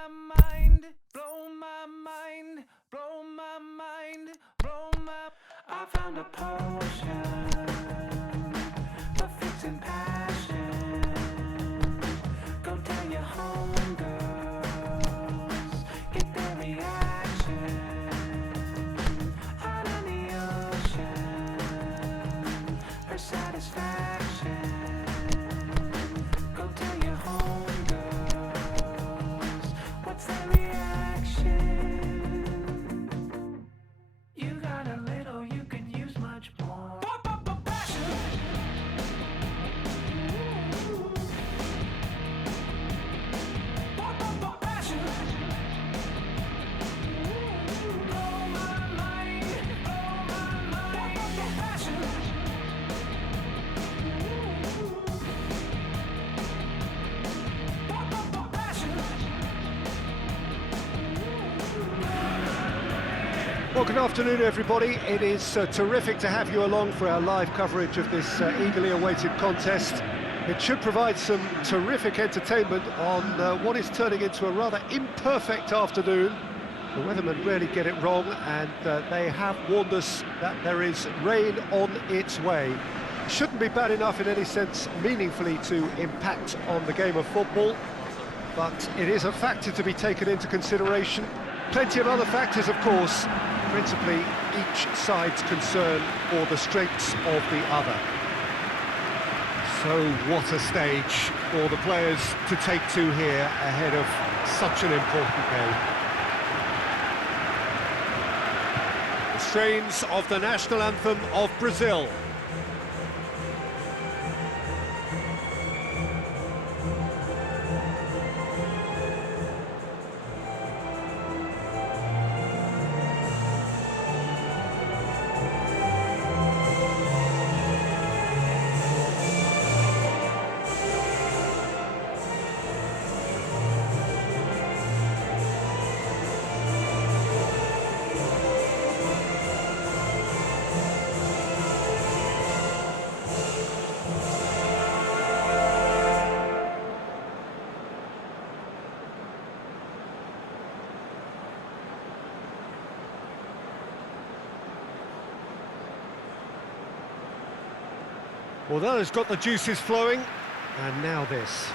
my mind, blow my mind, blow my mind, blow my. I found a potion for fixing passion. Go tell your homegirls, get their reaction. Out in the ocean, her satisfaction. Go tell your homegirls, what's their reaction? You got a little, you can use much more. Passion. Passion. Blow my mind, blow my mind. Passion. Well, good afternoon, everybody. It is terrific to have you along for our live coverage of this eagerly awaited contest. It should provide some terrific entertainment on what is turning into a rather imperfect afternoon. The weathermen rarely get it wrong, and they have warned us that there is rain on its way. Shouldn't be bad enough in any sense meaningfully to impact on the game of football, but it is a factor to be taken into consideration. Plenty of other factors, of course, principally each side's concern for the strengths of the other. So what a stage for the players to take to here ahead of such an important game. The strains of the national anthem of Brazil. Well, that has got the juices flowing, and now this.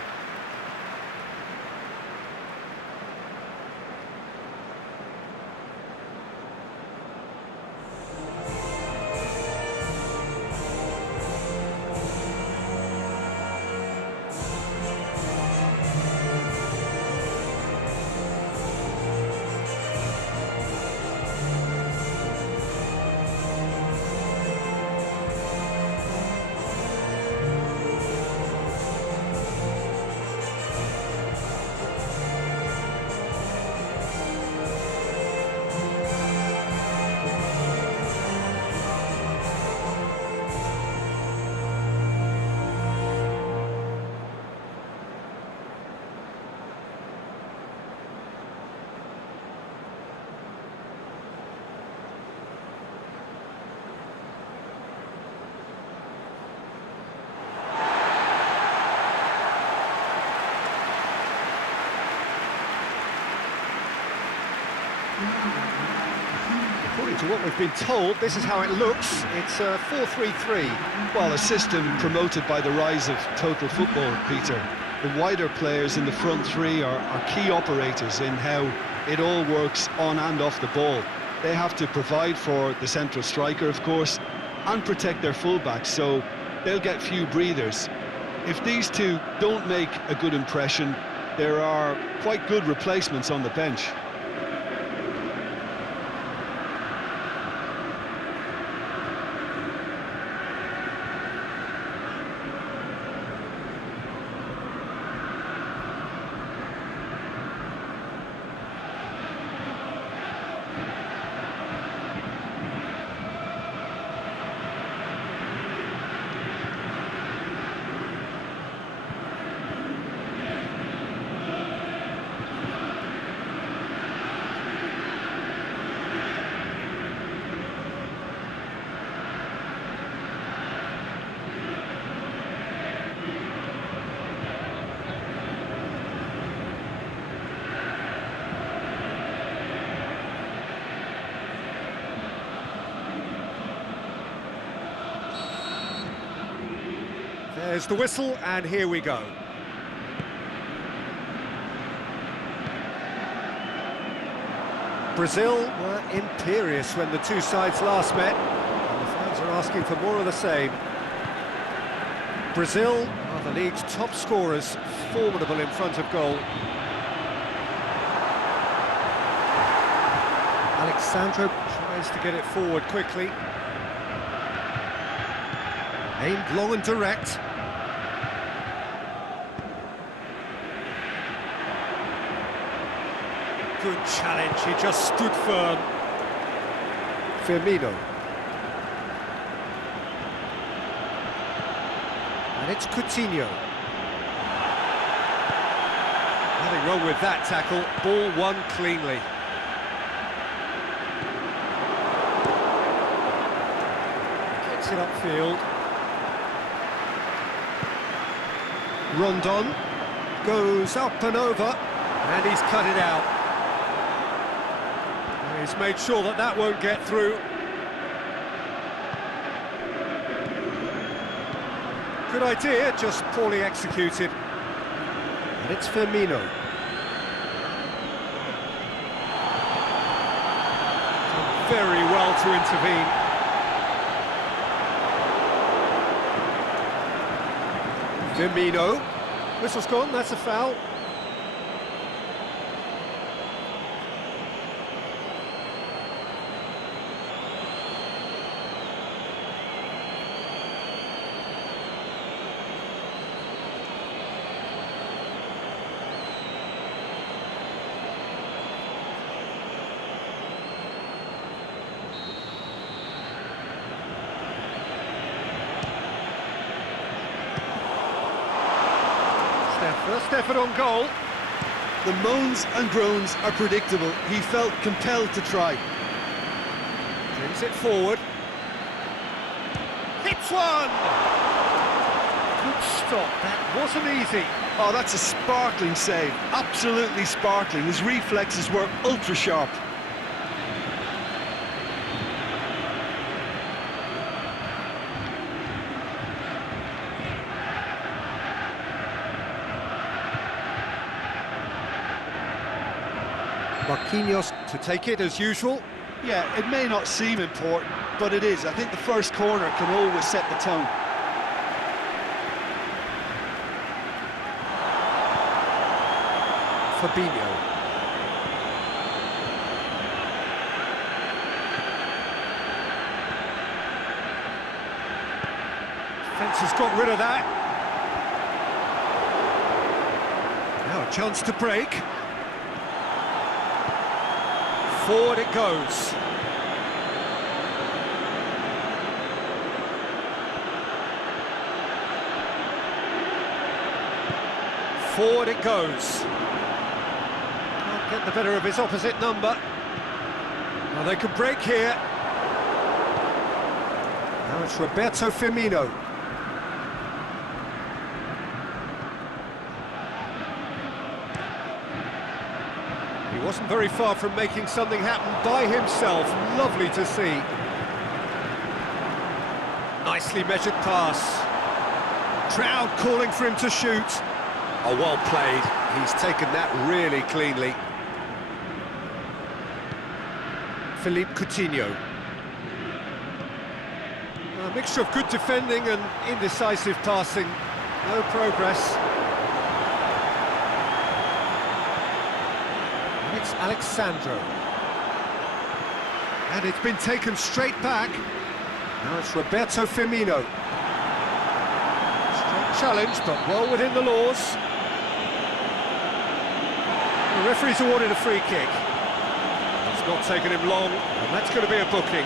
According to what we've been told, this is how it looks. It's 4-3-3. Well, a system promoted by the rise of total football, Peter. The wider players in the front three are key operators in how it all works on and off the ball. They have to provide for the central striker, of course, and protect their fullbacks, so they'll get few breathers. If these two don't make a good impression, there are quite good replacements on the bench. There's the whistle, and here we go. Brazil were imperious when the two sides last met, and the fans are asking for more of the same. Brazil are the league's top scorers, formidable in front of goal. Alexandro tries to get it forward quickly. Aimed long and direct. Good challenge, he just stood firm. Firmino. And it's Coutinho. Nothing wrong with that tackle, ball won cleanly. Gets it upfield. Rondon goes up and over, and he's cut it out. He's made sure that that won't get through. Good idea, just poorly executed. And it's Firmino. Done very well to intervene. Firmino. Whistle's gone, that's a foul. First effort on goal. The moans and groans are predictable. He felt compelled to try. Brings it forward. Hits one! Good stop, that wasn't easy. Oh, that's a sparkling save. Absolutely sparkling. His reflexes were ultra sharp. Marquinhos to take it as usual. Yeah, it may not seem important, but it is. I think the first corner can always set the tone. Fabinho. Defence has got rid of that. Now a chance to break. Forward it goes. Forward it goes. Can't get the better of his opposite number. Well, they could break here. Now it's Roberto Firmino. He wasn't very far from making something happen by himself. Lovely to see. Nicely measured pass. Crowd calling for him to shoot. Oh, well played. He's taken that really cleanly. Philippe Coutinho. A mixture of good defending and indecisive passing. No progress. It's Alexandro. And it's been taken straight back. Now it's Roberto Firmino. Straight challenge, but well within the laws. The referee's awarded a free kick. It's not taken him long, and that's going to be a booking.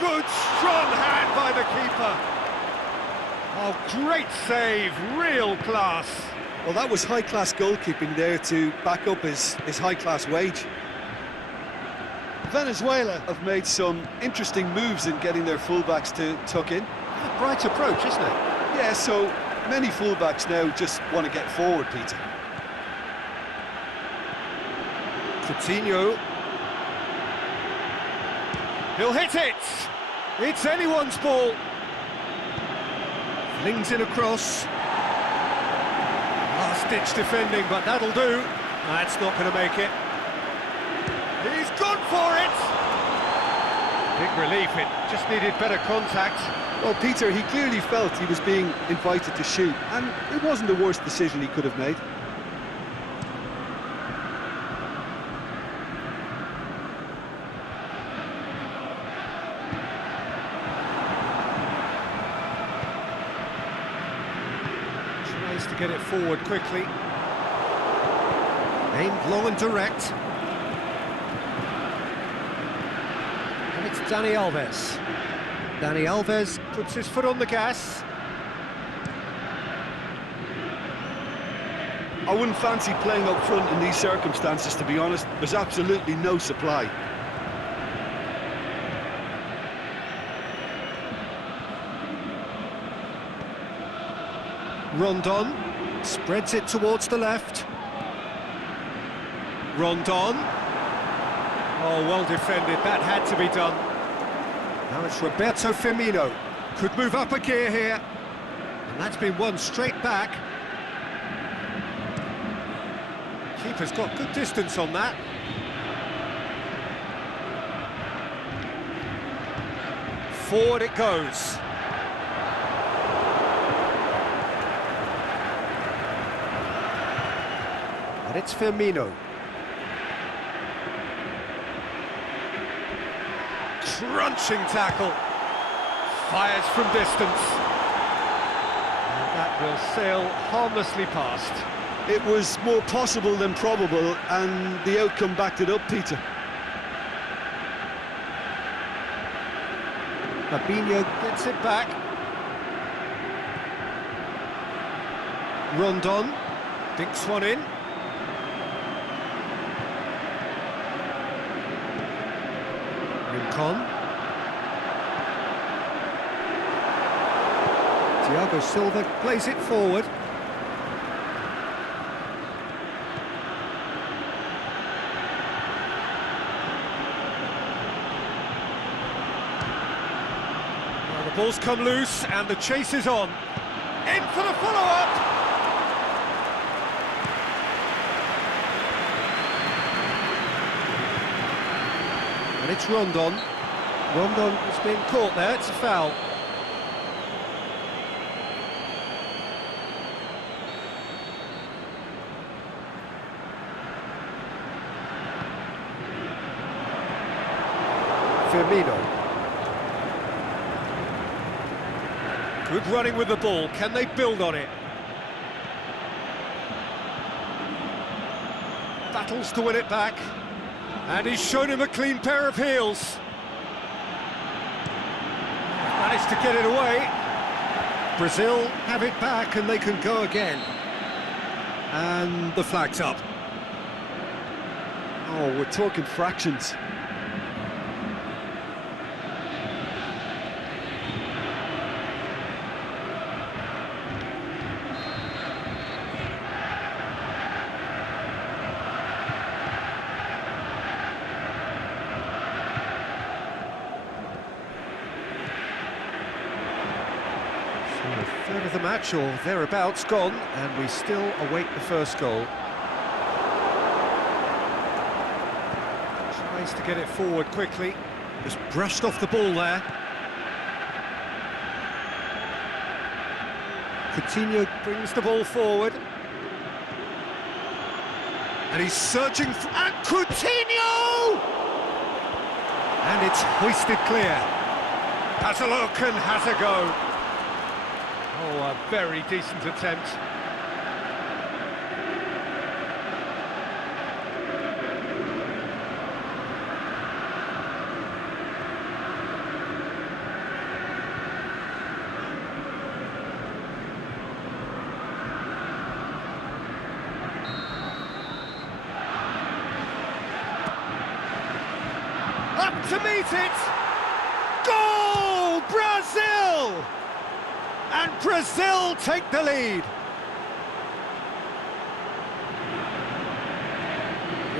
Good, strong hand by the keeper. Oh, great save, real class. Well, that was high-class goalkeeping there to back up his high-class wage. Venezuela have made some interesting moves in getting their fullbacks to tuck in. A bright approach, isn't it? Yeah, so Many fullbacks now just want to get forward, Peter. Coutinho. He'll hit it! It's anyone's ball. Flings it across. Last-ditch defending, but that'll do. That's not going to make it. He's gone for it! Big relief, it just needed better contact. Well, Peter, he clearly felt he was being invited to shoot, and it wasn't the worst decision he could have made. Tries to get it forward quickly. Aimed long and direct. And it's Dani Alves. Dani Alves puts his foot on the gas. I wouldn't fancy playing up front in these circumstances, to be honest. There's absolutely no supply. Rondon spreads it towards the left. Rondon. Oh, well defended, that had to be done. Now it's Roberto Firmino. Could move up a gear here. And that's been won straight back. Keeper's got good distance on that. Forward it goes. And it's Firmino. Crunching tackle. Fires from distance. And that will sail harmlessly past. It was more possible than probable, and the outcome backed it up, Peter. Fabinho gets it back. Rondon dinks one in. Rincon. Thiago Silva plays it forward. Well, the ball's come loose and the chase is on. In for the follow-up! And it's Rondon. Rondon has been caught there, it's a foul. Firmino. Good running with the ball, can they build on it? Battles to win it back. And he's shown him a clean pair of heels. Managed to get it away. Brazil have it back and they can go again. And the flag's up. Oh, we're talking fractions. A third of the match, or thereabouts, gone, and we still await the first goal. Tries to get it forward quickly. Just brushed off the ball there. Coutinho brings the ball forward. And he's surging, and Coutinho! And it's hoisted clear. Has a look and has a go. Oh, a very decent attempt. Up to meet it! Goal, Brazil! And Brazil take the lead.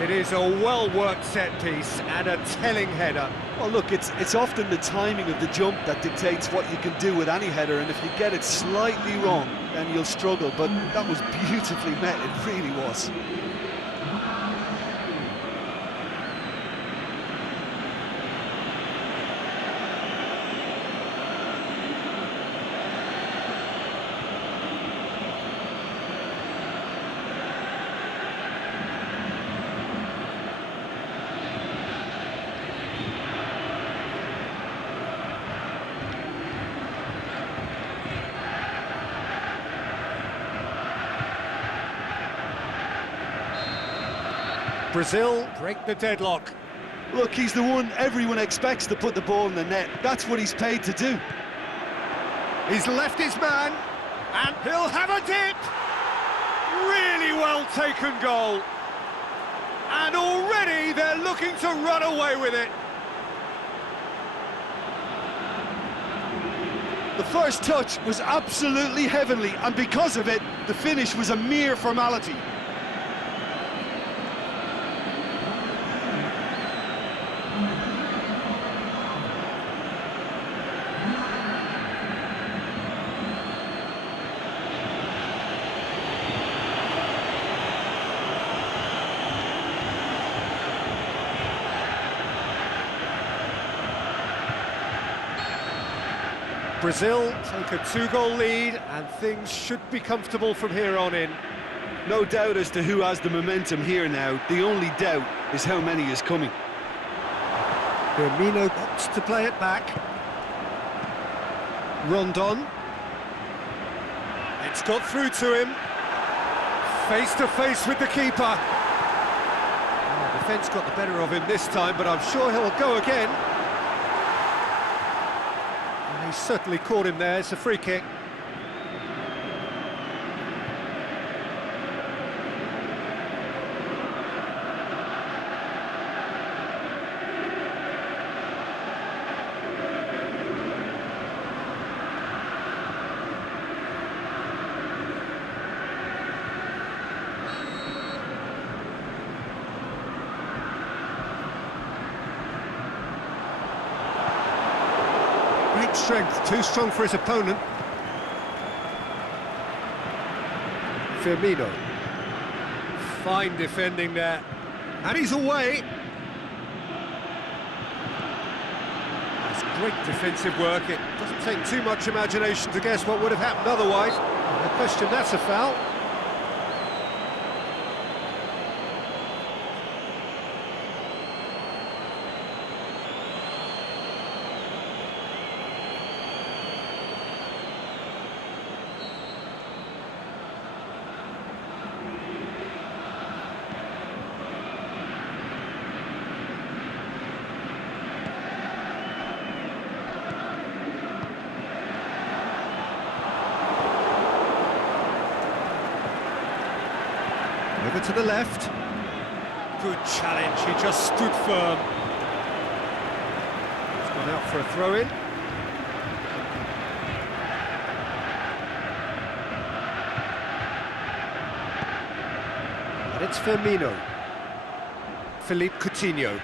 It is a well-worked set piece and a telling header. Well, look, it's often the timing of the jump that dictates what you can do with any header, and if you get it slightly wrong, then you'll struggle. But that was beautifully met, it really was. Brazil break the deadlock. Look, he's the one everyone expects to put the ball in the net. That's what he's paid to do. He's left his man, and he'll have a dip! Really well taken goal. And already they're looking to run away with it. The first touch was absolutely heavenly, and because of it, the finish was a mere formality. Brazil take a 2-goal lead, and things should be comfortable from here on in. No doubt as to who has the momentum here now. The only doubt is how many is coming. Firmino wants to play it back. Rondon. It's got through to him. Face to face with the keeper. Oh, the defence got the better of him this time, but I'm sure he'll go again. And he certainly caught him there. It's a free kick. Great strength, too strong for his opponent. Firmino. Fine defending there. And he's away. That's great defensive work. It doesn't take too much imagination to guess what would have happened otherwise. No question, that's a foul. Over to the left. Good challenge, he just stood firm. He's gone out for a throw-in. And it's Firmino. Philippe Coutinho.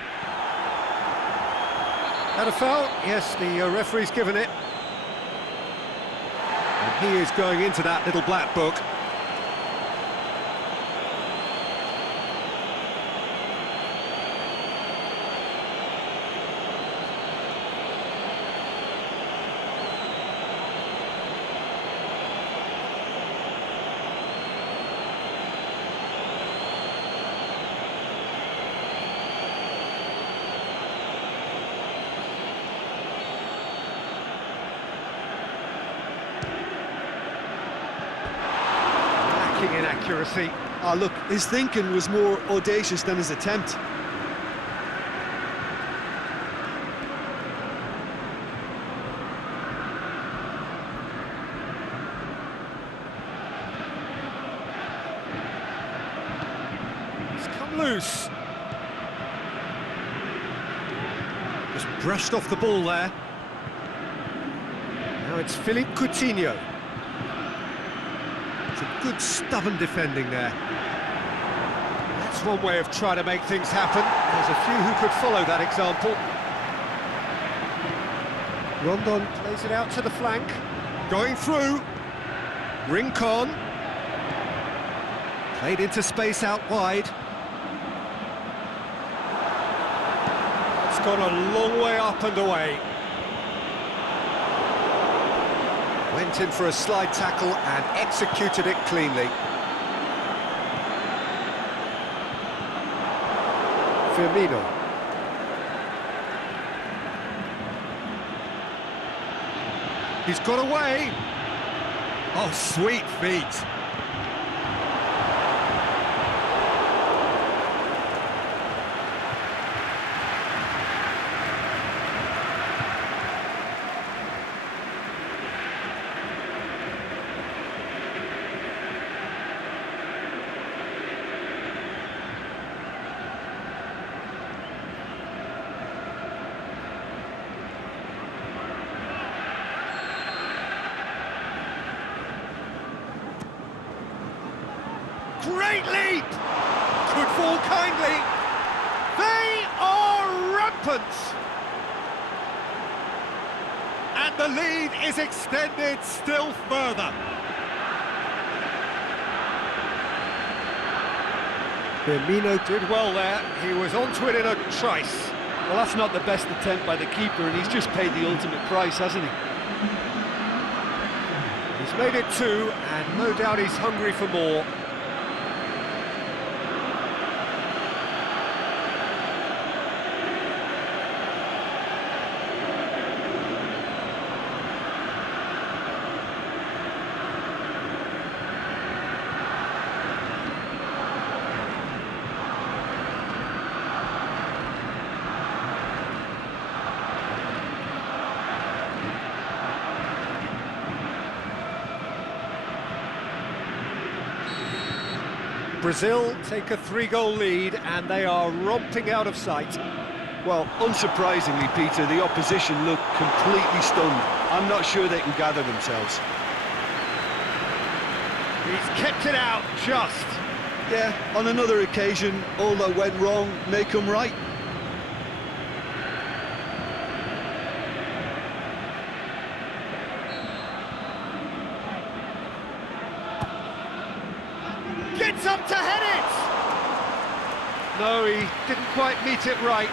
Had a foul? Yes, the referee's given it. And he is going into that little black book. In accuracy. Oh, look, his thinking was more audacious than his attempt. It's come loose. Just brushed off the ball there. Now it's Philippe Coutinho. Some good stubborn defending there. That's one way of trying to make things happen. There's a few who could follow that example. Rondon plays it out to the flank. Going through. Rincon. Played into space out wide. It's gone a long way up and away. Went in for a slide tackle and executed it cleanly. Firmino. He's got away. Oh, sweet feet. Great leap! Could fall kindly. They are rampant! And the lead is extended still further. Firmino did well there. He was onto it in a trice. Well, that's not the best attempt by the keeper, and he's just paid the ultimate price, hasn't he? He's made it two, and no doubt he's hungry for more. Brazil take a 3-goal lead and they are romping out of sight. Well, unsurprisingly, Peter, the opposition look completely stunned. I'm not sure they can gather themselves. He's kept it out, just. Yeah, on another occasion, all that went wrong may come right. Gets up to head it! No, he didn't quite meet it right.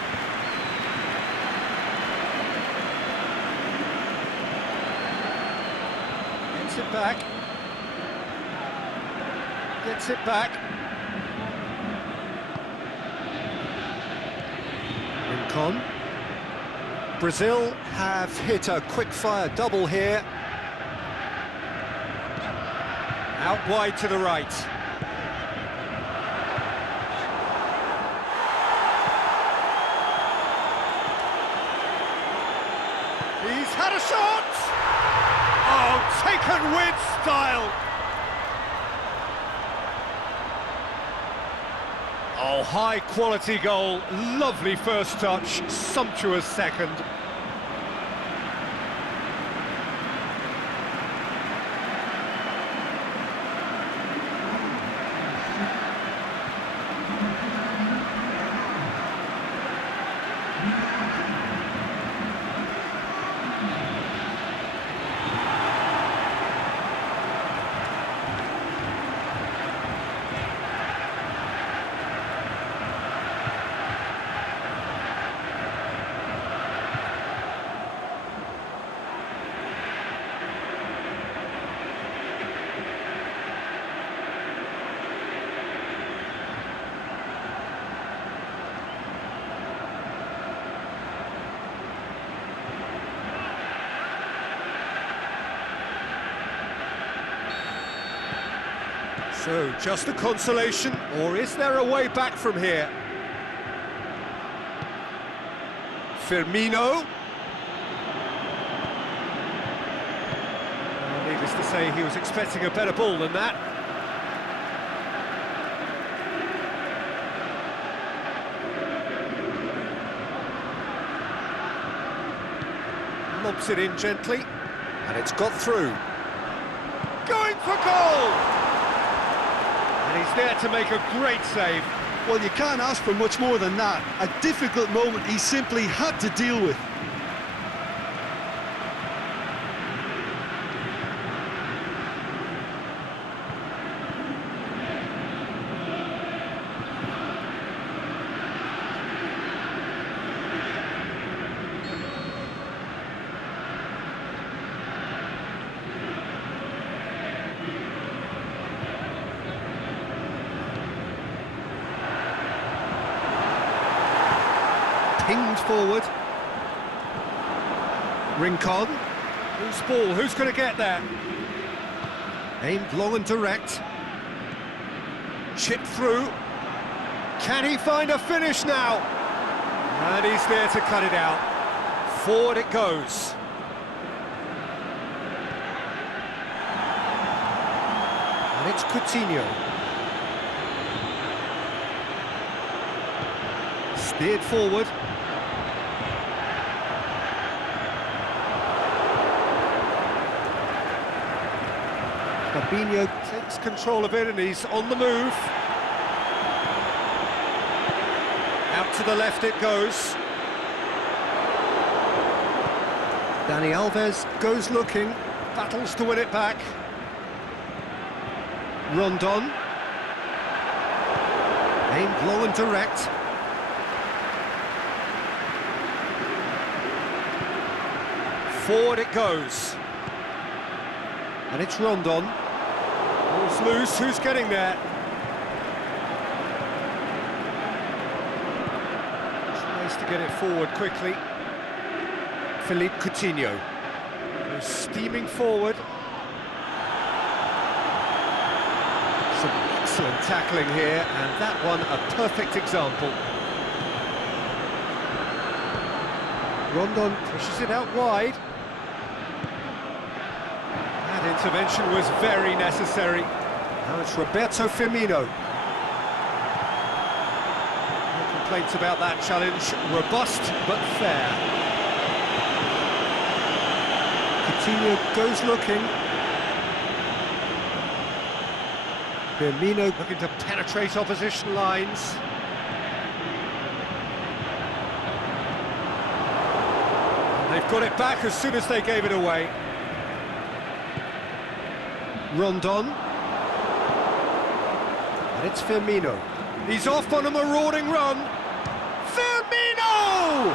Gets it back. Gets it back. Rincon. Brazil have hit a quick-fire double here. Out wide to the right. He's had a shot! Oh, taken with style! Oh, high-quality goal, lovely first touch, sumptuous second. So, just a consolation, or is there a way back from here? Firmino. Well, needless to say, he was expecting a better ball than that. Lobs it in gently, and it's got through. Going for goal! And he's there to make a great save. Well, you can't ask for much more than that. A difficult moment he simply had to deal with. Pinged forward. Rincon. Loose ball, who's going to get there? Aimed long and direct. Chipped through. Can he find a finish now? And he's there to cut it out. Forward it goes. And it's Coutinho. Steered forward. Fabinho takes control of it and he's on the move. Out to the left it goes. Dani Alves goes looking, battles to win it back. Rondon. Aimed low and direct. Forward it goes. And it's Rondon. Ball's loose, who's getting there? Tries to get it forward quickly. Philippe Coutinho. Goes steaming forward. Some excellent tackling here, and that one a perfect example. Rondon pushes it out wide. That intervention was very necessary. Now it's Roberto Firmino. No complaints about that challenge. Robust but fair. Coutinho goes looking. Firmino looking to penetrate opposition lines. And they've got it back as soon as they gave it away. Rondon. And it's Firmino. He's off on a marauding run. Firmino!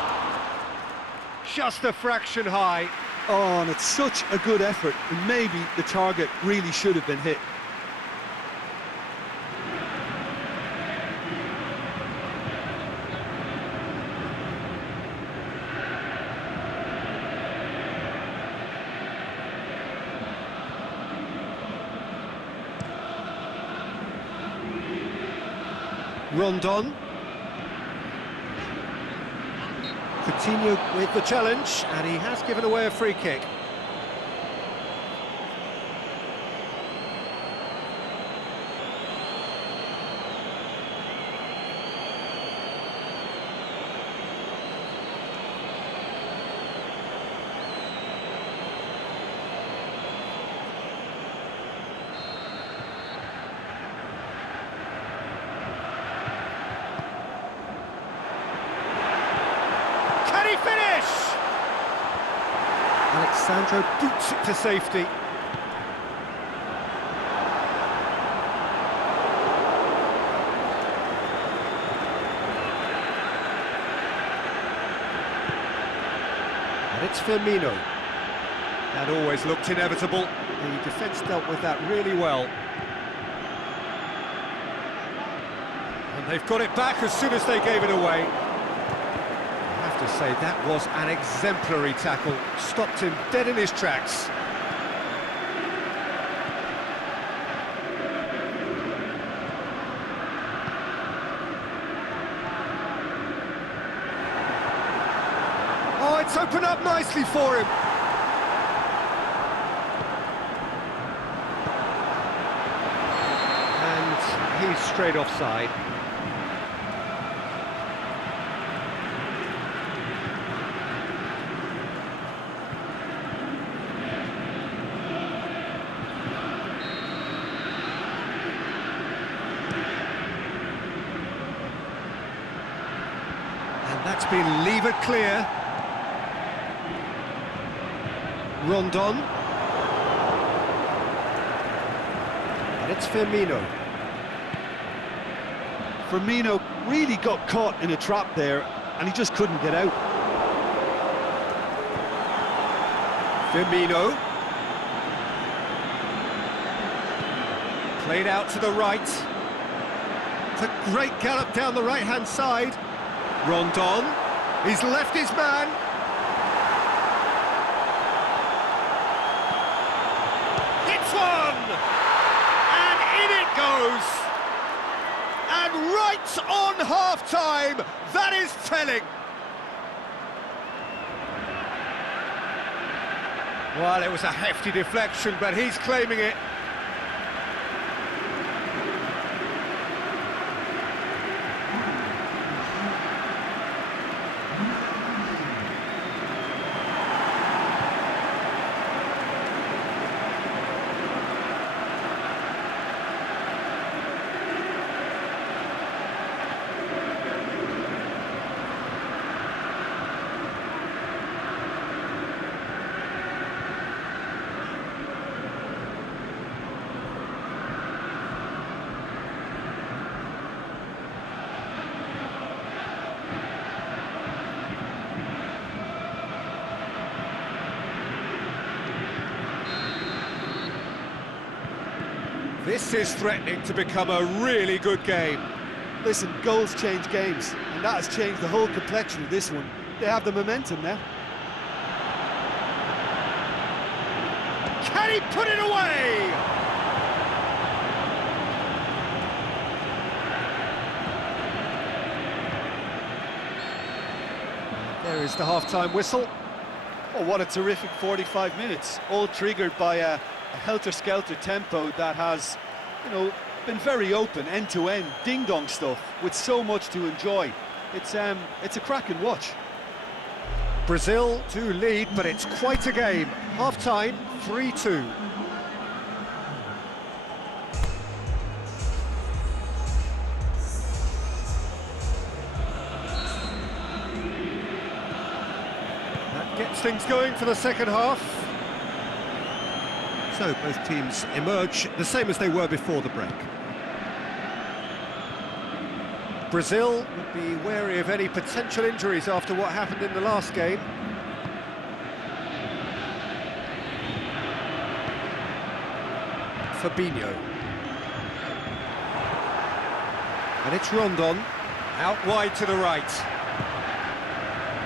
Just a fraction high. Oh, and it's such a good effort. And maybe the target really should have been hit. Rondon. Coutinho with the challenge, and he has given away a free kick. Finish! Alexandro boots it to safety. And it's Firmino. That always looked inevitable. The defence dealt with that really well. And they've got it back as soon as they gave it away. To say that was an exemplary tackle, stopped him dead in his tracks. Oh, it's opened up nicely for him. And he's straight offside. been levered clear. Rondon. And it's Firmino. Firmino really got caught in a trap there, and he just couldn't get out. Firmino. Played out to the right. It's a great gallop down the right-hand side. Rondon. He's left his man. Hits one! And in it goes! And right on half-time, that is telling. Well, it was a hefty deflection, but he's claiming it. This is threatening to become a really good game. Listen, goals change games, and that has changed the whole complexion of this one. They have the momentum now. Can he put it away? There is the half-time whistle. Oh, what a terrific 45 minutes, all triggered by a helter-skelter tempo that has, you know, been very open, end-to-end, ding-dong stuff, with so much to enjoy. It's a cracking watch. Brazil to lead, but it's quite a game. Half-time, 3-2. That gets things going for the second half. So both teams emerge the same as they were before the break. Brazil would be wary of any potential injuries after what happened in the last game. Fabinho. And it's Rondon, out wide to the right.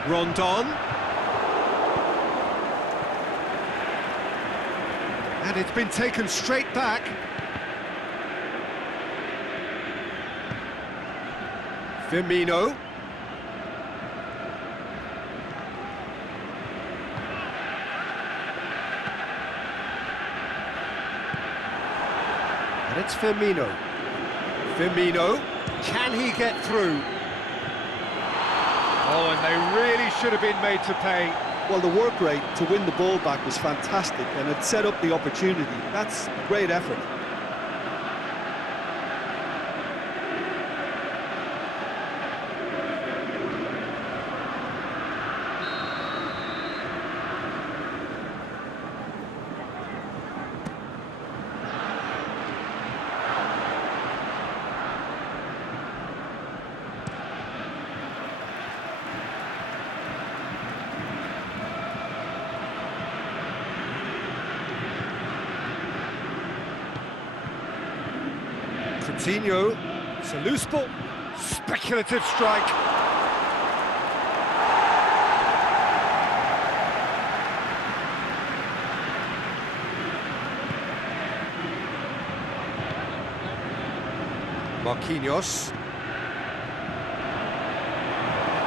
Rondon. And it's been taken straight back. Firmino. And it's Firmino. Firmino. Can he get through? Oh, and they really should have been made to pay. Well, the work rate to win the ball back was fantastic, and it set up the opportunity. That's great effort. Coutinho, it's a loose ball, speculative strike. Marquinhos.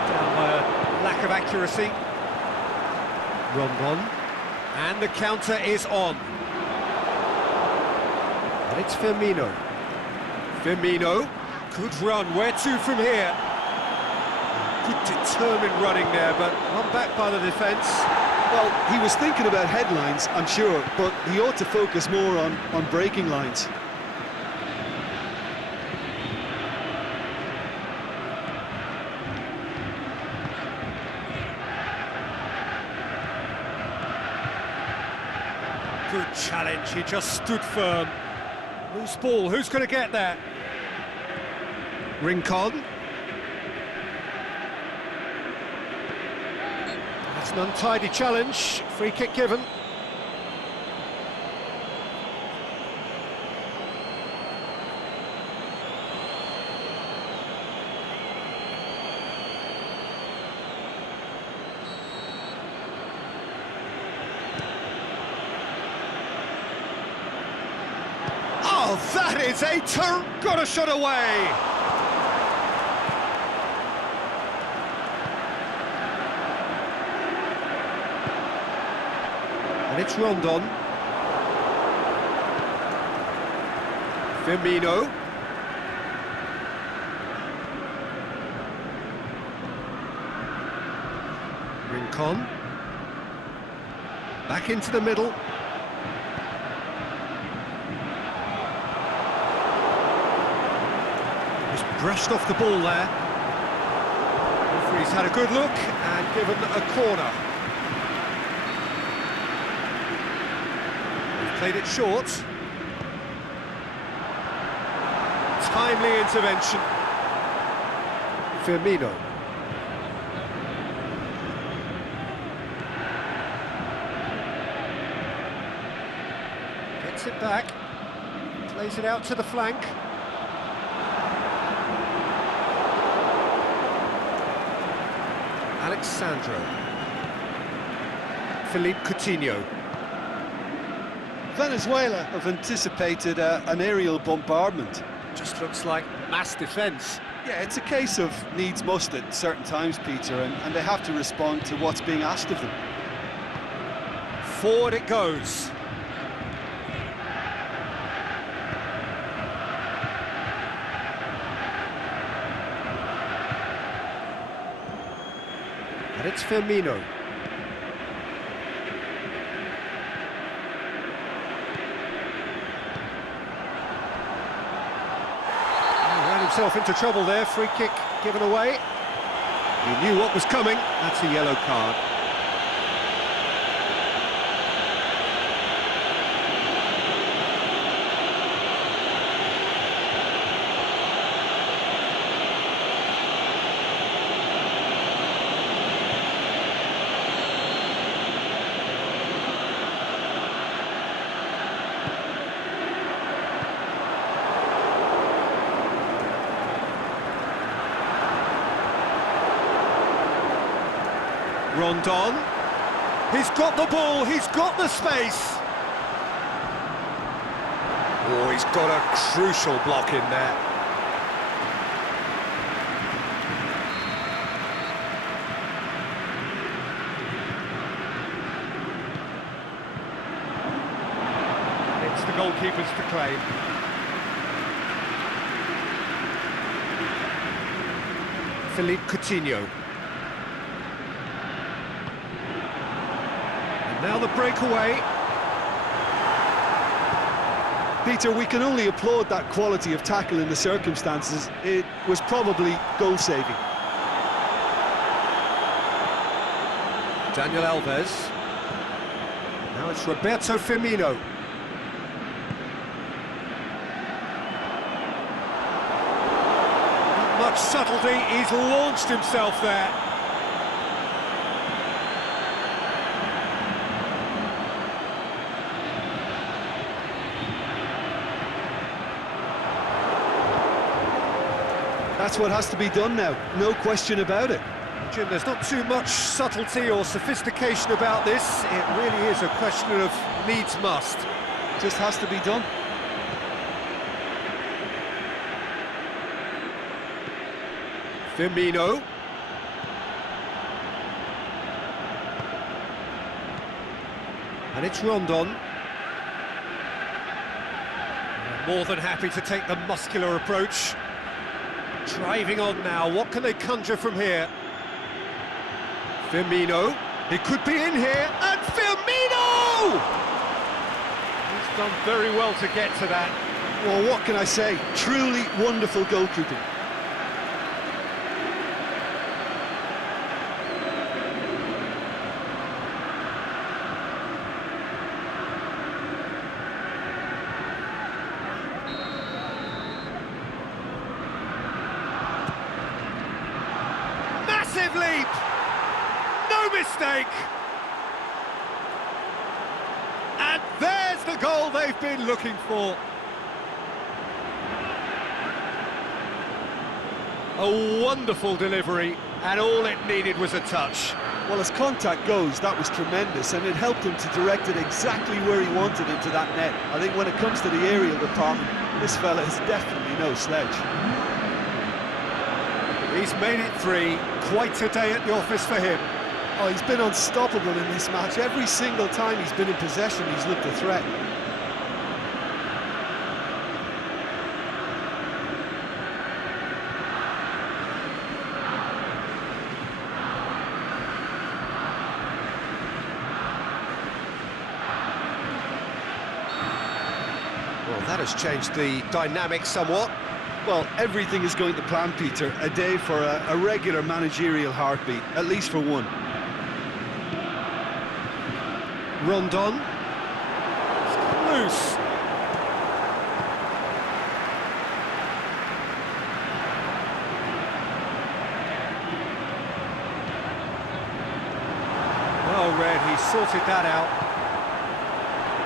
Down by a lack of accuracy. Rondon. And the counter is on. And it's Firmino. Firmino, good run, where to from here? Good determined running there, but run back by the defence. Well, he was thinking about headlines, I'm sure, but he ought to focus more on breaking lines. Good challenge, he just stood firm. Loose ball, who's going to get that? Rincon. That's an untidy challenge, free kick given. Oh, that is got a shot away! And it's Rondon. Firmino. Rincon. Back into the middle. Brushed off the ball there. Referee's had a good look and given a corner. They've played it short. Timely intervention. Firmino. Gets it back. Plays it out to the flank. Alexandro. Philippe Coutinho. Venezuela have anticipated an aerial bombardment. Just looks like mass defence. Yeah, it's a case of needs must at certain times, Peter, and they have to respond to what's being asked of them. Forward it goes. And it's Firmino. He ran himself into trouble there, free kick given away. He knew what was coming, that's a yellow card. Rondon, he's got the ball, he's got the space. Oh, he's got a crucial block in there. It's the goalkeepers to claim. Philippe Coutinho. Now the breakaway. Peter, we can only applaud that quality of tackle in the circumstances. It was probably goal-saving. Daniel Alves. Now it's Roberto Firmino. Not much subtlety, he's launched himself there. That's what has to be done now, no question about it. Jim, there's not too much subtlety or sophistication about this. It really is a question of needs must. Just has to be done. Firmino. And it's Rondon. More than happy to take the muscular approach. Driving on now, what can they conjure from here? Firmino, it could be in here, and Firmino! He's done very well to get to that. Well, what can I say? Truly wonderful goalkeeping. mistake. And there's the goal they've been looking for. A wonderful delivery, and all it needed was a touch. Well, as contact goes, that was tremendous, and it helped him to direct it exactly where he wanted into that net. I think when it comes to the aerial department, this fella is definitely no sledge. He's made it 3, quite a day at the office for him. Oh, he's been unstoppable in this match. Every single time he's been in possession, he's looked a threat. Well, that has changed the dynamic somewhat. Well, everything is going to plan, Peter. A day for a regular managerial heartbeat, at least for one. Rondon. Loose. Well read, he sorted that out.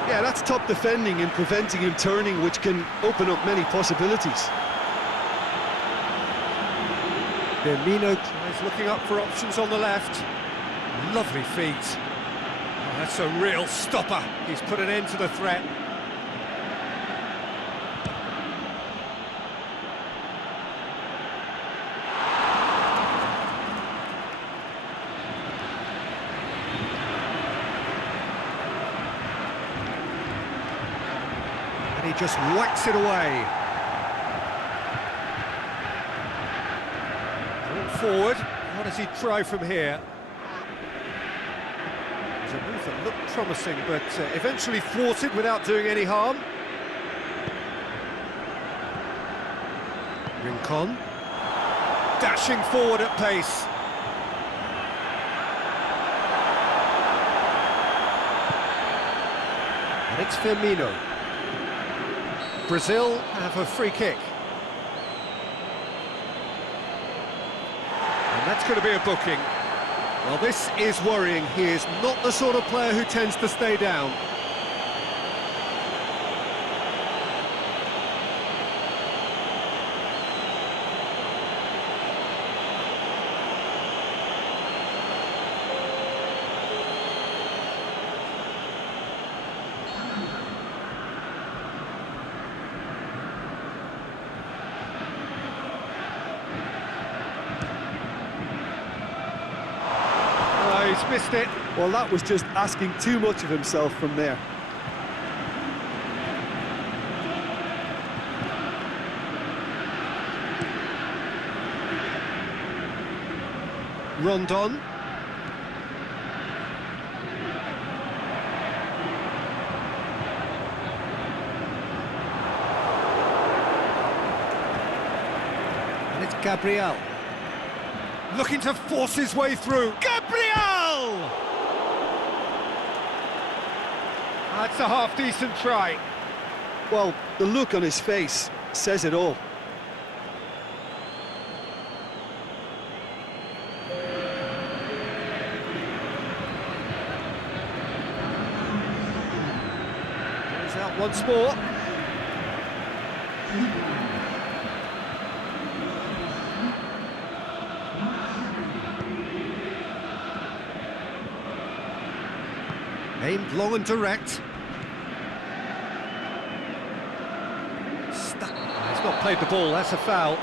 Yeah, that's top defending and preventing him turning, which can open up many possibilities. Firmino is looking up for options on the left. Lovely feet. Oh, that's a real stopper. He's put an end to the threat. And he just whacks it away. Forward, what does he try from here? It's a move that looked promising, but eventually thwarted without doing any harm. Rincon, dashing forward at pace. And it's Firmino. Brazil have a free kick. That's going to be a booking. Well, this is worrying. He is not the sort of player who tends to stay down. He's missed it. Well, that was just asking too much of himself from there. Rondon. And it's Gabriel. Looking to force his way through. Gabriel! That's a half-decent try. Well, the look on his face says it all. Goes out once more. Aimed long and direct. Stuck. He's not played the ball, that's a foul.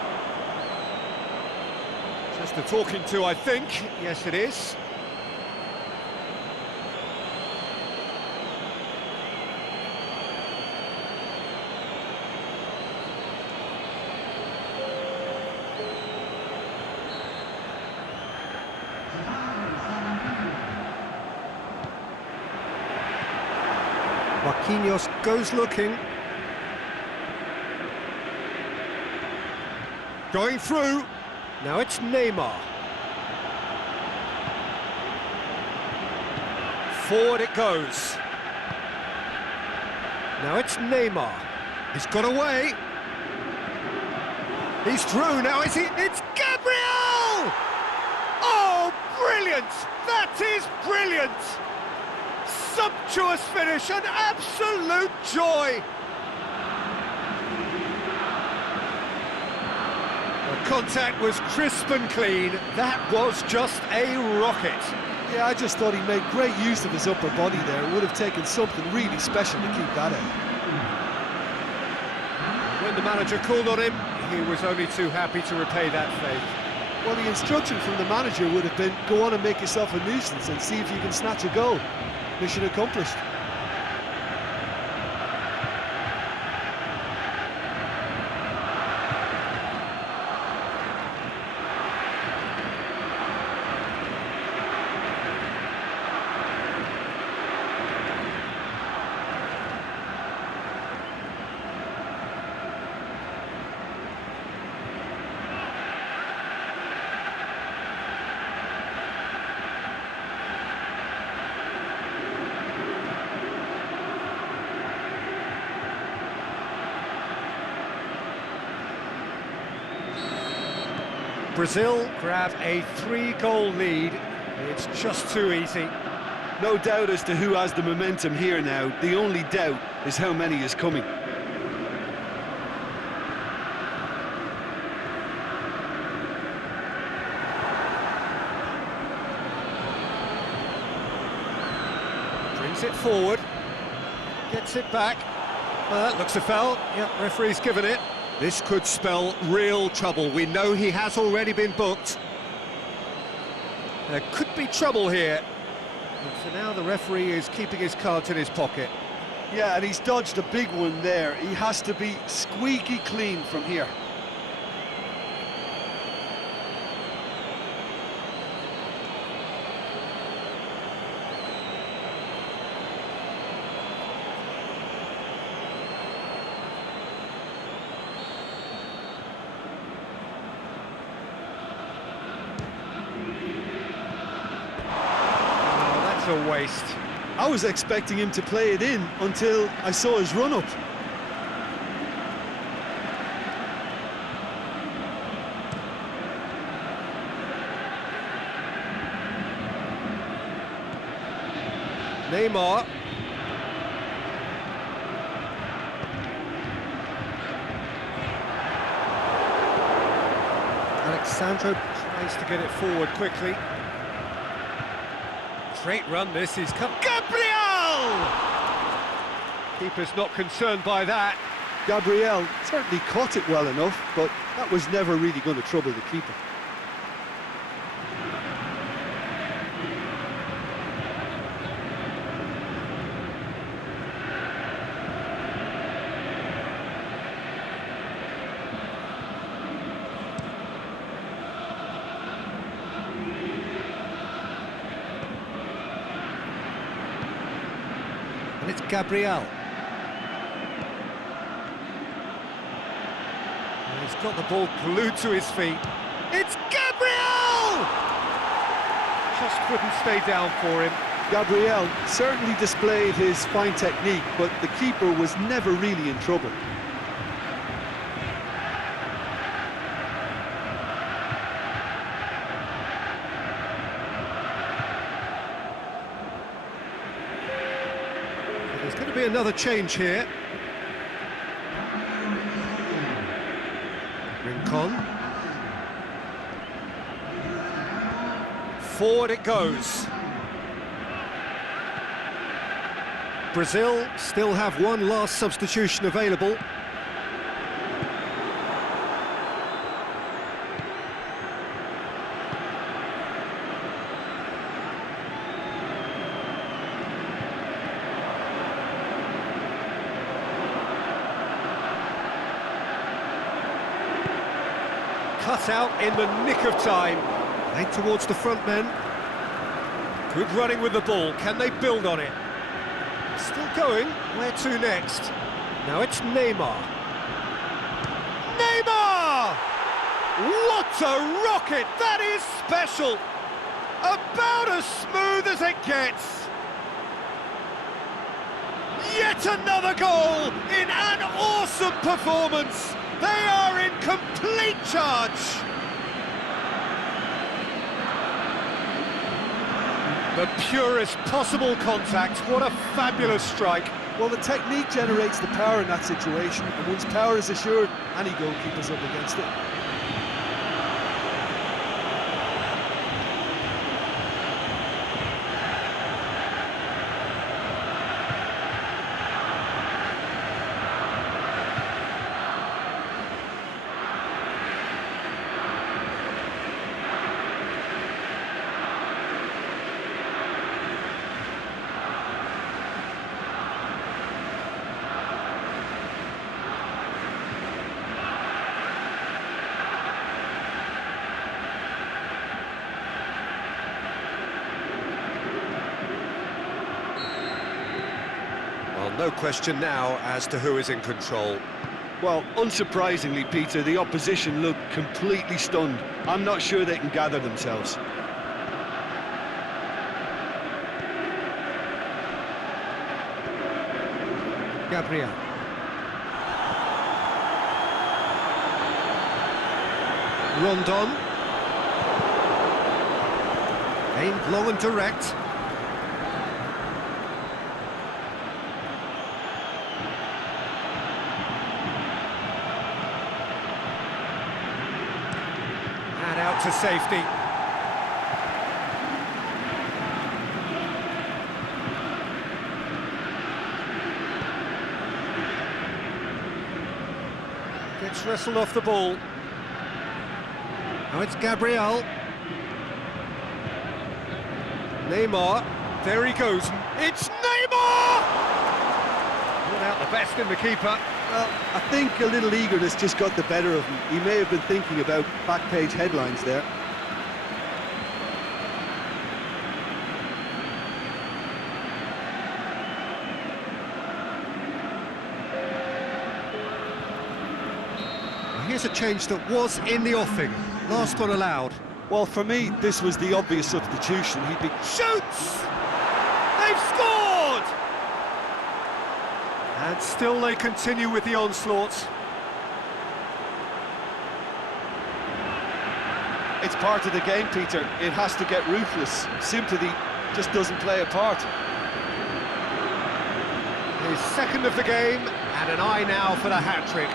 Just a talking to, I think. Yes, it is. Marquinhos goes looking. Going through. Now it's Neymar. Forward it goes. Now it's Neymar. He's got away. He's through now, is he? It's Gabriel! Oh, brilliant! That is brilliant! Sumptuous finish, an absolute joy! The contact was crisp and clean. That was just a rocket. Yeah, I just thought he made great use of his upper body there. It would have taken something really special to keep that out. When the manager called on him, he was only too happy to repay that faith. Well, the instruction from the manager would have been, go on and make yourself a nuisance and see if you can snatch a goal. Mission accomplished. Brazil grab a 3-goal lead. It's just too easy. No doubt as to who has the momentum here now. The only doubt is how many is coming. Brings it forward. Gets it back. That looks a foul. Yep, referee's given it. This could spell real trouble. We know he has already been booked. There could be trouble here. And so now the referee is keeping his cards in his pocket. Yeah, and he's dodged a big one there. He has to be squeaky clean from here. A waste. I was expecting him to play it in until I saw his run-up. Neymar. Alexandro tries to get it forward quickly. Great run this is come. Gabriel! Keeper's not concerned by that. Gabriel certainly caught it well enough, but that was never really going to trouble the keeper. And it's Gabriel. And he's got the ball glued to his feet. It's Gabriel! Just couldn't stay down for him. Gabriel certainly displayed his fine technique, but the keeper was never really in trouble. There's going to be another change here. Rincon. Forward it goes. Brazil still have one last substitution available. Cut out in the nick of time. Played towards the front men. Good running with the ball. Can they build on it? Still going. Where to next? Now it's Neymar. Neymar! What a rocket! That is special! About as smooth as it gets. Yet another goal in an awesome performance. They are in complete charge. The purest possible contact. What a fabulous strike. Well, the technique generates the power in that situation, and once power is assured, any goalkeeper's up against it. Well, no question now as to who is in control. Well, unsurprisingly, Peter, the opposition look completely stunned. I'm not sure they can gather themselves. Gabriel. Rondon. Aimed long and direct. And out to safety. Gets wrestled off the ball. Now it's Gabriel. Neymar. There he goes. It's Neymar! Brought out the best in the keeper. Well, I think a little eagerness just got the better of him. He may have been thinking about back-page headlines there. Here's a change that was in the offing. Last one allowed. Well, for me, this was the obvious substitution. He'd be... Shoots! They've scored! And still they continue with the onslaughts. It's part of the game, Peter. It has to get ruthless. Sympathy just doesn't play a part. His second of the game, and an eye now for the hat-trick.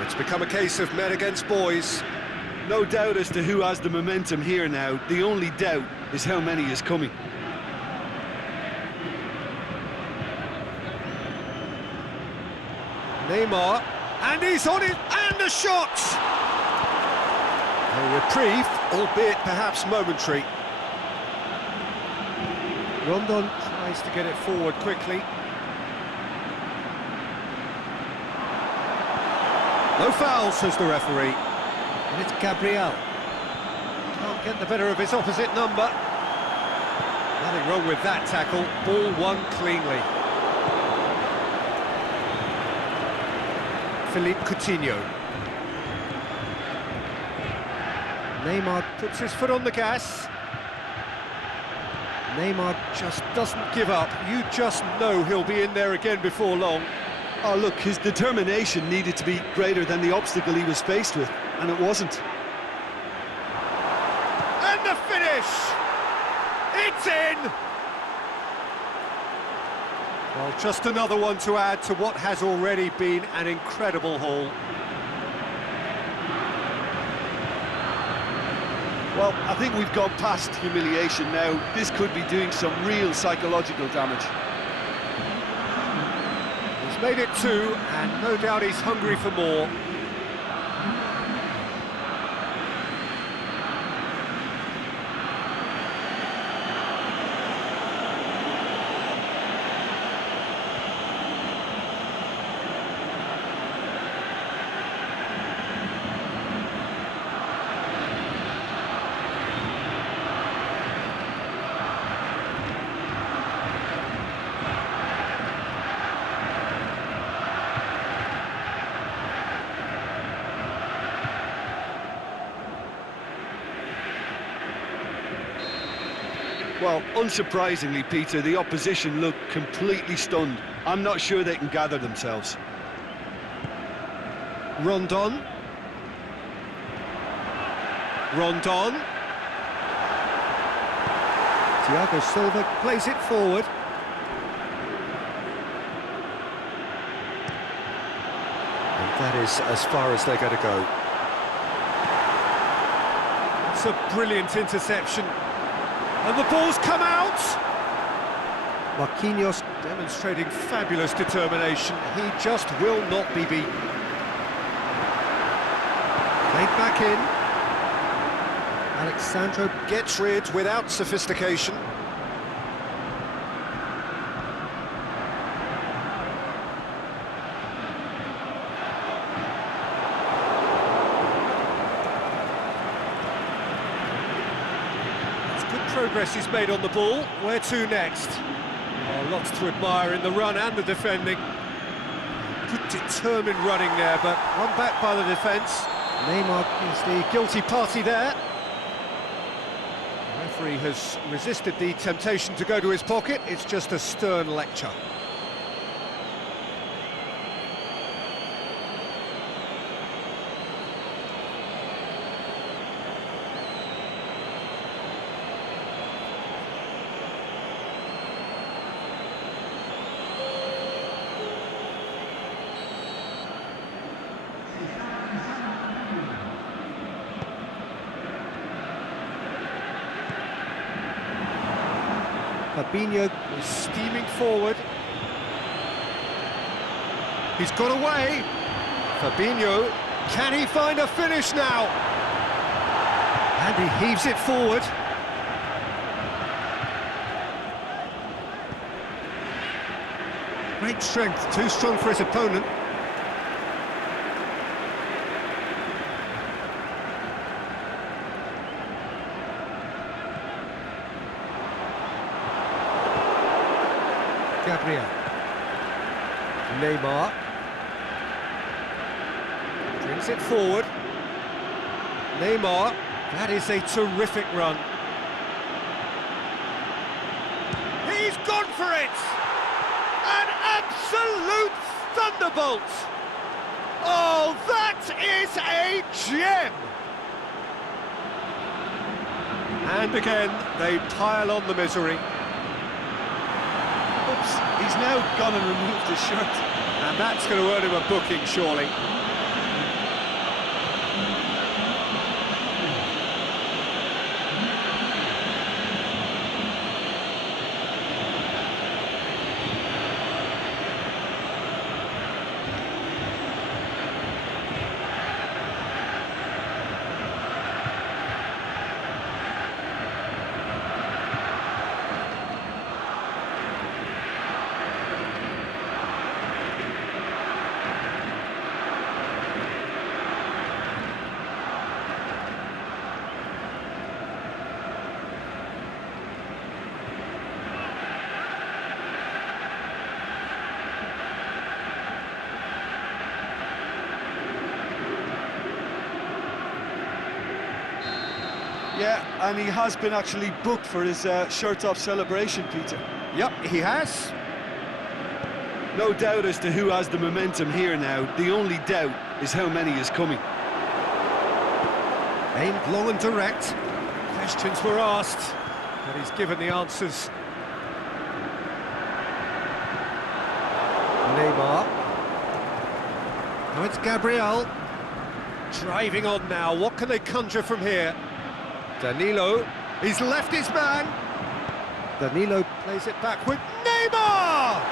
It's become a case of men against boys. No doubt as to who has the momentum here now. The only doubt is how many is coming. Neymar, and he's on it, and a shot! A reprieve, albeit perhaps momentary. Rondon tries to get it forward quickly. No foul, says the referee. And it's Gabriel. Can't get the better of his opposite number. Nothing wrong with that tackle. Ball won cleanly. Philippe Coutinho. Neymar puts his foot on the gas. Neymar just doesn't give up. You just know he'll be in there again before long. Oh, look, his determination needed to be greater than the obstacle he was faced with, and it wasn't. And the finish! It's in! Well, just another one to add to what has already been an incredible haul. Well, I think we've gone past humiliation now. This could be doing some real psychological damage. He's made it two, and no doubt he's hungry for more. Well, unsurprisingly, Peter, the opposition look completely stunned. I'm not sure they can gather themselves. Rondon. Rondon. Thiago Silva plays it forward. And that is as far as they're going to go. It's a brilliant interception. And the ball's come out! Marquinhos demonstrating fabulous determination. He just will not be beaten. Played back in. Alexandro gets rid without sophistication. It's good progress he's made on the ball. Where to next? Oh, lots to admire in the run and the defending. Good determined running there, but one back by the defence. Neymar is the guilty party there. The referee has resisted the temptation to go to his pocket. It's just a stern lecture. Fabinho is steaming forward. He's got away. Fabinho, can he find a finish now? And he heaves it forward. Great strength, too strong for his opponent. Gabriel. Neymar. Brings it forward. Neymar. That is a terrific run. He's gone for it! An absolute thunderbolt! Oh, that is a gem! And again, they pile on the misery. He's now gone and removed his shirt. And that's going to earn him a booking, surely. Yeah, and he has been actually booked for his shirt-off celebration, Peter. Yep, he has. No doubt as to who has the momentum here now. The only doubt is how many is coming. Aimed long and direct. Questions were asked, but he's given the answers. Neymar. Now it's Gabriel. Driving on now. What can they conjure from here? Danilo. He's left his man. Danilo plays it back with Neymar!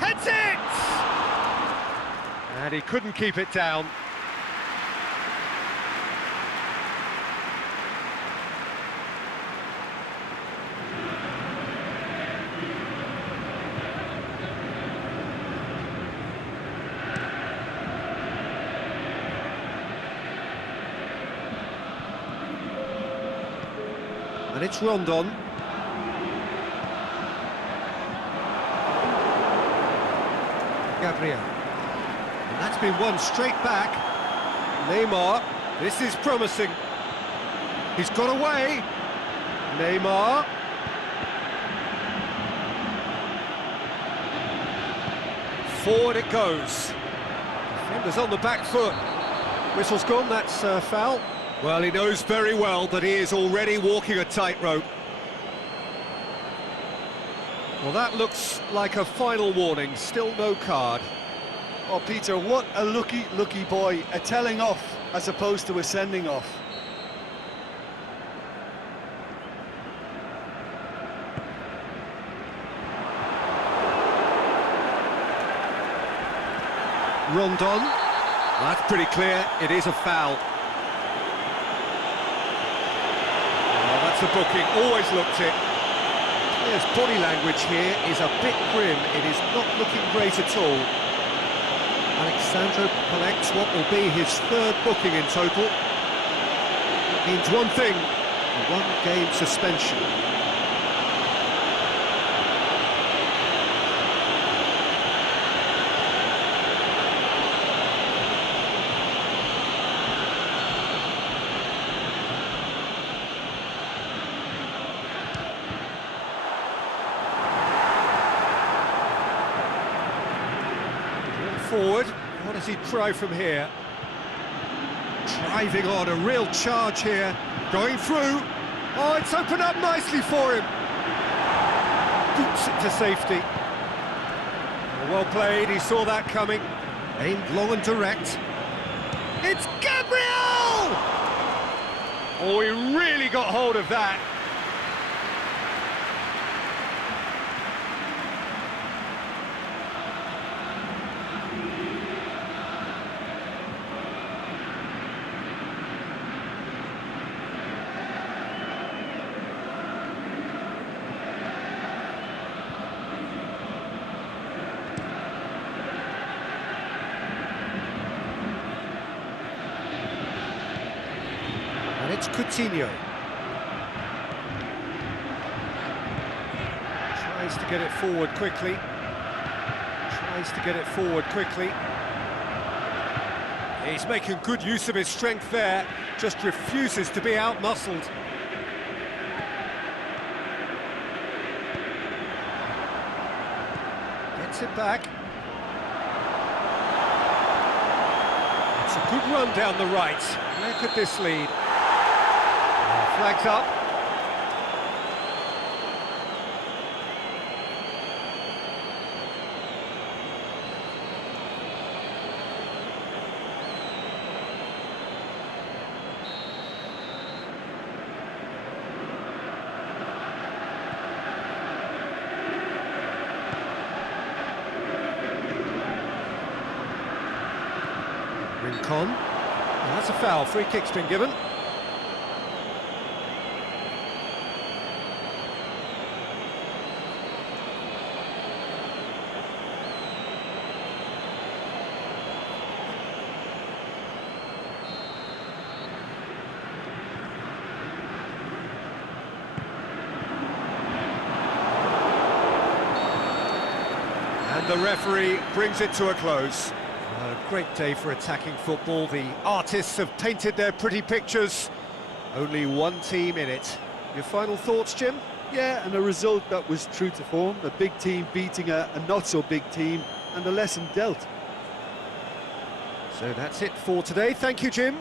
Heads it! And he couldn't keep it down. And it's Rondon. Gabriel. And that's been won straight back. Neymar. This is promising. He's got away. Neymar. Forward it goes. Defender's on the back foot. Whistle's gone, that's foul. Well, he knows very well that he is already walking a tightrope. Well, that looks like a final warning, still no card. Oh, Peter, what a lucky boy. A telling off as opposed to a sending off. Rondon. That's pretty clear, it is a foul. Oh, that's a booking, always looked it. His body language here is a bit grim, it is not looking great at all. Alexandro collects what will be his third booking in total. It means one thing, a one-game suspension. Forward, what does he try from here? Driving on, a real charge here, going through. Oh, it's opened up nicely for him. Boots it to safety. Well played, he saw that coming. Aimed long and direct. It's Gabriel! Oh, he really got hold of that. And it's Coutinho. Tries to get it forward quickly. He's making good use of his strength there, just refuses to be out-muscled. Gets it back. It's a good run down the right. Where could this lead? Flags up. Rincon. Well, that's a foul. Free kick's been given. And the referee brings it to a close. A great day for attacking football. The artists have painted their pretty pictures. Only one team in it. Your final thoughts, Jim? Yeah, and a result that was true to form. A big team beating a not-so-big team, and a lesson dealt. So that's it for today. Thank you, Jim,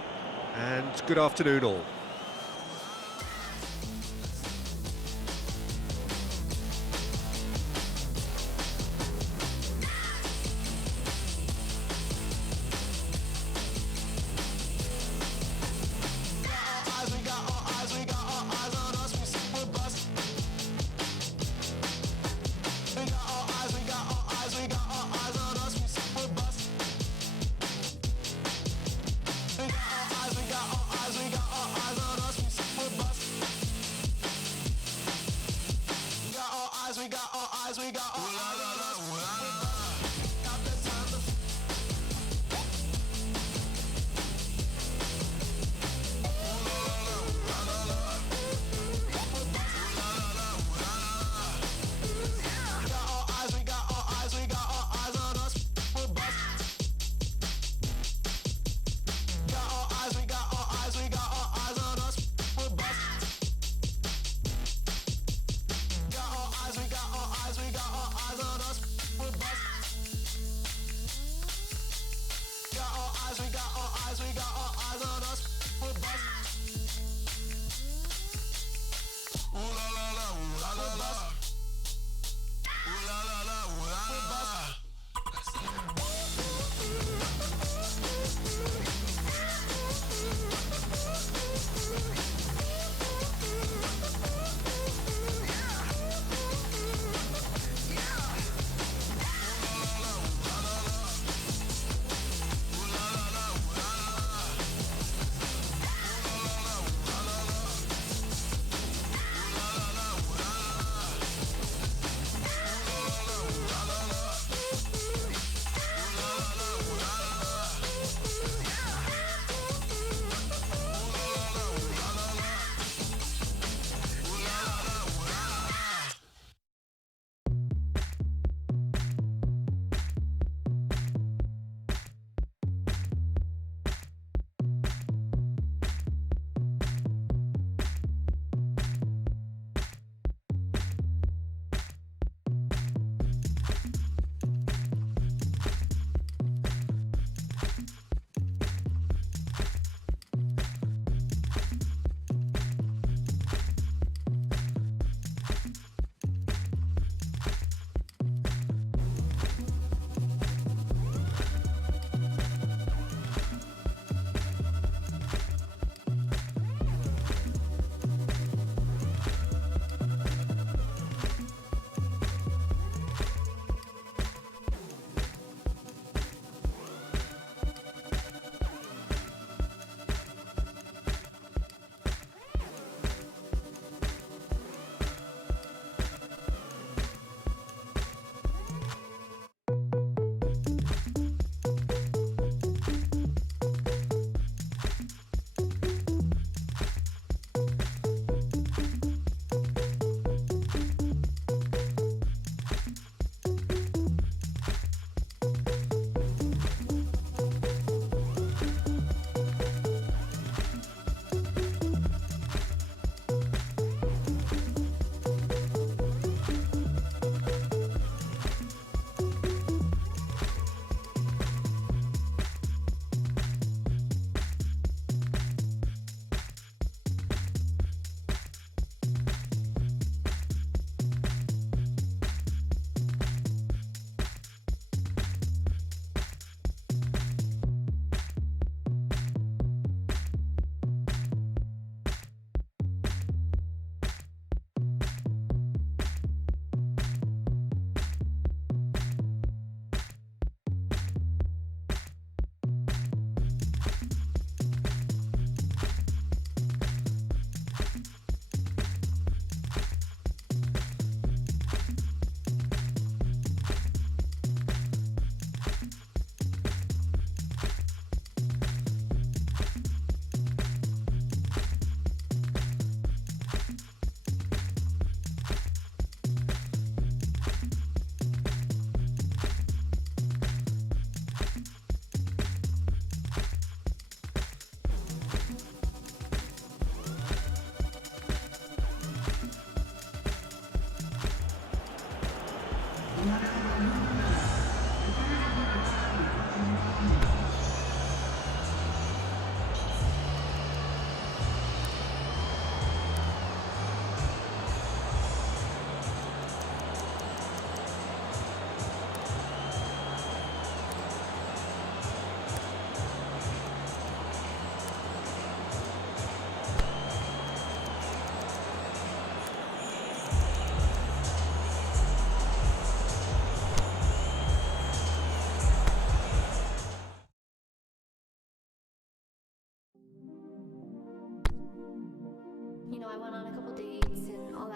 and good afternoon all. We got all eyes, we got all eyes.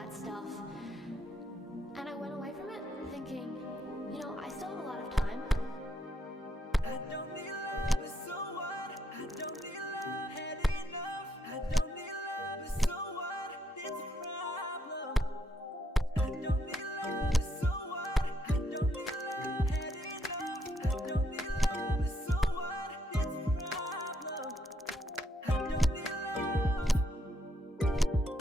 that stuff.